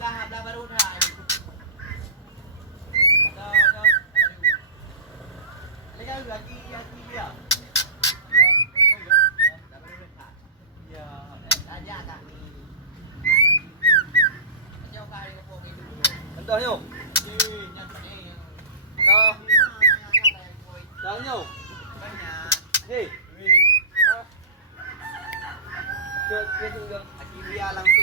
belah baru dah. Ada. Lagi dia. Ya, aja kami. Jauh kali ke pokok itu dulu. Entahnya. Nyatanya. Dah. Dahnya. Banyak. Hei. Ke tinggal. Dia langsung